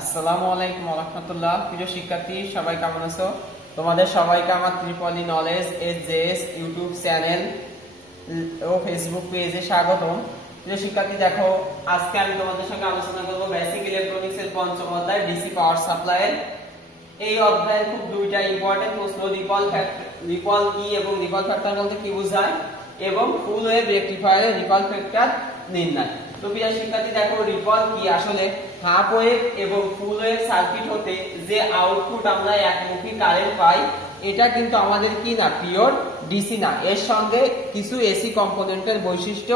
আসসালামু আলাইকুম রহমতুল্লাহ। প্রিয় শিক্ষার্থী, সবাই কেমন আছো? তোমাদের সবাইকে আমার Tripoli knowledge S J S YouTube channel ও ফেসবুক পেজে স্বাগতম। প্রিয় শিক্ষার্থী, দেখো, আজকে আমি তোমাদের সঙ্গে আলোচনা করব বেসিক ইলেকট্রনিক্স এর পঞ্চম অধ্যায় ডিসি পাওয়ার সাপ্লাই এর। এই অধ্যায়ে খুব দুইটা ইম্পর্টেন্ট প্রশ্ন রিপল ফ্যাক্টর রিপল কি এবং রিপল ফ্যাক্টর বলতে কি বোঝায়? এবং ফুল ওয়েভ রেকটিফায়ারের রিপল ফ্যাক্টর নির্ণয়। তো প্রিয় শিক্ষার্থী, দেখো রিপল কি? আসলে হাফ ওয়েভ এবং ফুল ওয়েভ সার্কিট হতে যে আউটপুট আমরা একমুখী কারেন্ট পাই, এটা কিন্তু আমাদের কি না? পিওর ডিসি না। এর সঙ্গে কিছু এসি কম্পোনেন্টের বৈশিষ্ট্য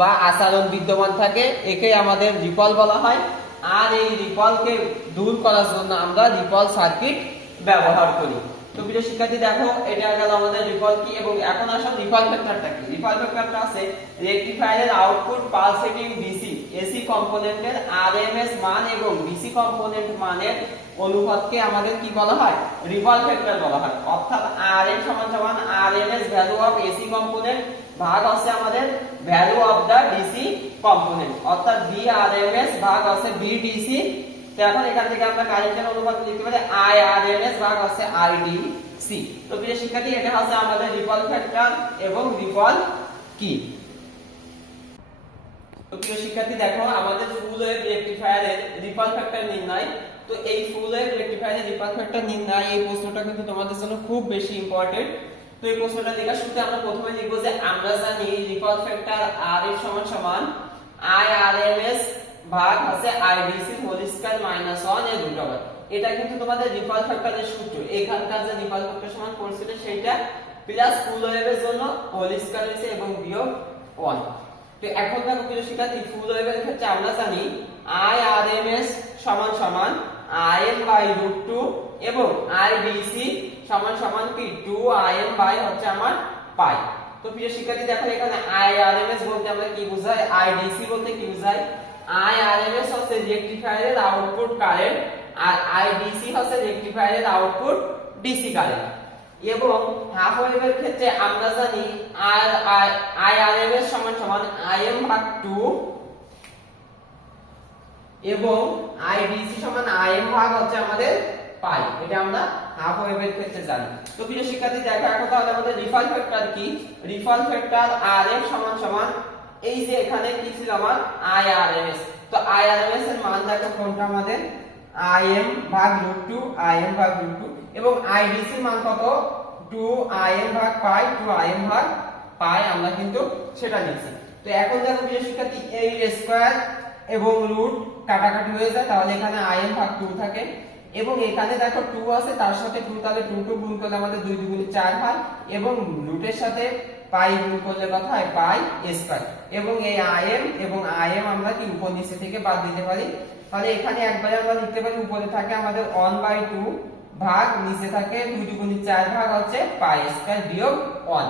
বা আচরণ বিদ্যমান থাকে, একে আমাদের রিপল বলা হয়। আর এই রিপলকে দূর করার জন্য আমরা রিপল সার্কিট ব্যবহার করি। তো প্রিয় শিক্ষার্থী, দেখো, এটা গেল আমাদের রিপল কি এবং এখন আসল রিপল ফ্যাক্টরটা কি? রিপল ফ্যাক্টরটা আছে রেকটিফায়ারের আউটপুট পালসেটিং ডিসি এসি কম্পোনেন্টের আরএমএস মান এবং ডিসি কম্পোনেন্ট মানের অনুপাতকে আমাদের কি বলা হয়? রিপল ফ্যাক্টর বলা হয়। অর্থাৎ আরএম সমান সমান RMS value of AC component ভাগ হচ্ছে আমাদের value of the DC component অর্থাৎ বি আরএমএস ভাগ হচ্ছে বি ডিসি এখন এখান থেকে আমরা কারেন্টের অনুপাত লিখতে পারি আই আর এম এস ভাগ হচ্ছে আই ডি সি তো প্রিয় শিক্ষার্থী, এটা হচ্ছে আমাদের রিপল ফ্যাক্টর এবং রিপল কি তো প্রিয় শিক্ষার্থী, দেখো আমাদের ফুল ওয়েভ রেকটিফায়ারের রিপল ফ্যাক্টর নির্ণয়। তো এই ফুল ওয়েভ রেকটিফায়ারের রিপল ফ্যাক্টর নির্ণয়, এই প্রশ্নটা কিন্তু তোমাদের জন্য খুব বেশি ইম্পর্টেন্ট তো এই প্রশ্নটা লেখার শুরুতে আমরা প্রথমে লিখব যে আমরা জানি রিপল ফ্যাক্টর আর এর সমান সমান আই আর এম এস ভাগ আছে আইডিসি হোল স্কয়ার মাইনাস 1 এর রুট ওভার এটা কিন্তু তোমাদের রিপল ফ্যাক্টরের সূত্র। এখানকার যে রিপল ফ্যাক্টর সমান করছিল সেটা প্লাস ফুল ওয়েভের জন্য হোল স্কয়ার হয়েছে এবং বিয়োগ 1 তো এখন দেখো প্রিয় শিক্ষার্থী ফুল ওয়েভের ক্ষেত্রে আমরা জানি আই আর এম এস সমান সমান I M by root two এবং আই ডিসি সমান সমান কি? টু আই এম বাই হচ্ছে আমার পাই তো প্রিয় শিক্ষার্থী, দেখো এখানে আই আর এম এস বলতে আমরা কি বোঝাই? আই ডিসি বলতে কি বোঝাই? এম এস হচ্ছে রেকটিফায়ারের আউটপুট কারেন্ট আর ডিসি হচ্ছে রেকটিফায়ারের আউটপুট ডিসি কারেন্ট এবং হাফ ওয়েভের ক্ষেত্রে আমরা জানি আর এম এস সমান সমান এম ভাগ টু এবং আই ডিসি সমান এম ভাগ হচ্ছে আমাদের পাই। এটা আমরা হাফ ওয়েভের ক্ষেত্রে জানি। তো প্রিয় শিক্ষার্থী, দেখো, এখন তাহলে আমাদের রিফাল ফ্যাক্টর কি? রিফাল ফ্যাক্টর আর এফ সমান সমান এই যে এখানে কি ছিল আমার? আই আর এম এস তো আই আর এম এস এর মান দেখো কোনটা আমাদের? আই এম ভাগ রুট টু আই এম ভাগ রুট টু এবং আই ডিসির মান কত? টু আই এম ভাগ পাই টু আই এম ভাগ পাই আমরা কিন্তু সেটা নিচ্ছি তো এখন দেখো প্রিয় শিক্ষার্থী এই স্কয়ার এবং রুট কাটাকাটি হয়ে যায়, তাহলে এখানে আই এম ভাগ টু থাকে। এবং এখানে দেখো টু আছে, তার সাথে টু তাহলে টু টু গুণ করলে আমাদের দুই দুগুণে চার হয়। এবং রুটের সাথে পাই গুণ করলে কত হয়? Pi square. এবং এই আইএম এবং আইএম আমরা কি উপর নিচে থেকে বাদ দিতে পারি? তাহলে এখানে একবারে আমরা লিখতে পারি, উপরে থাকে আমাদের 1 বাই 2 ভাগ, নিচে থাকে 2 দুগুণে 4 ভাগ হচ্ছে পাই স্কয়ার বিয়োগ 1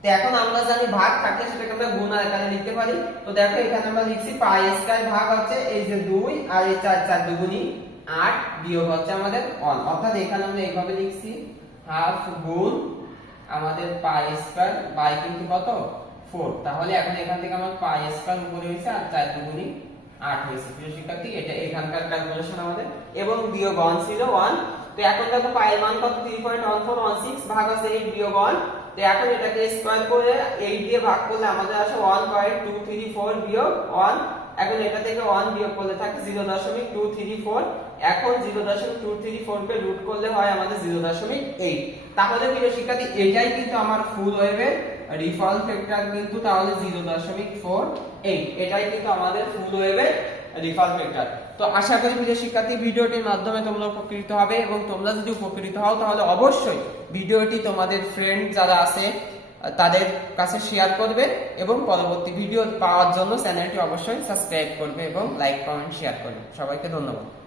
তো এখন আমরা জানি ভাগ থাকলে সেটাকে আমরা গুণ আকারে লিখতে পারি। তো দেখো এখানে আমরা লিখছি পাই স্কয়ার ভাগ হচ্ছে এই যে 2 আর এই 4 4 দুগুণী 8 বিয়োগ হচ্ছে আমাদের 1 অর্থাৎ এখানে আমরা এইভাবে লিখছি হাফ গুণ আমাদের পাই স্কয়ার বাই কিন্তু কত? 4 তাহলে এখন এখান থেকে আমার পাই স্কয়ার উপরে হয়েছে আর 4 দুগুণী 8 হয়েছে। প্রিয় শিক্ষার্থী, এটা এখানকার ক্যালকুলেশন আমাদের। এবং বিয়োগ 1 ছিল 1 তো এখন দেখো পাই এর মান কত 3.1416 ভাগ আছে 8 বিয়োগ 1 তো এখন এটাকে স্কয়ার করে 8 দিয়ে ভাগ করলে আমাদের আসে 1.234 বিয়োগ 1 এখন এটা থেকে 1 বিয়োগ করলে থাকে 0.234 এখন 0.234 কে রুট করলে হয় আমাদের 0.8 তাহলে প্রিয় শিক্ষার্থী, এটাই কিন্তু আমার ফুল ওয়েভের রিফল ফ্যাক্টর কিন্তু, তাহলে 0.48 এটাই কিন্তু আমাদের ফুল ওয়েভের রিফল ফ্যাক্টর তো আশা করি প্রিয় শিক্ষার্থী, ভিডিওটির মাধ্যমে তোমরা উপকৃত হবে এবং তোমরা যদি উপকৃত হও, তাহলে অবশ্যই ভিডিওটি তোমাদের ফ্রেন্ড যারা আছে তাদের কাছে শেয়ার করবে এবং পরবর্তী ভিডিও পাওয়ার জন্য চ্যানেলটি অবশ্যই সাবস্ক্রাইব করবে এবং লাইক কমেন্ট শেয়ার করবে। সবাইকে ধন্যবাদ।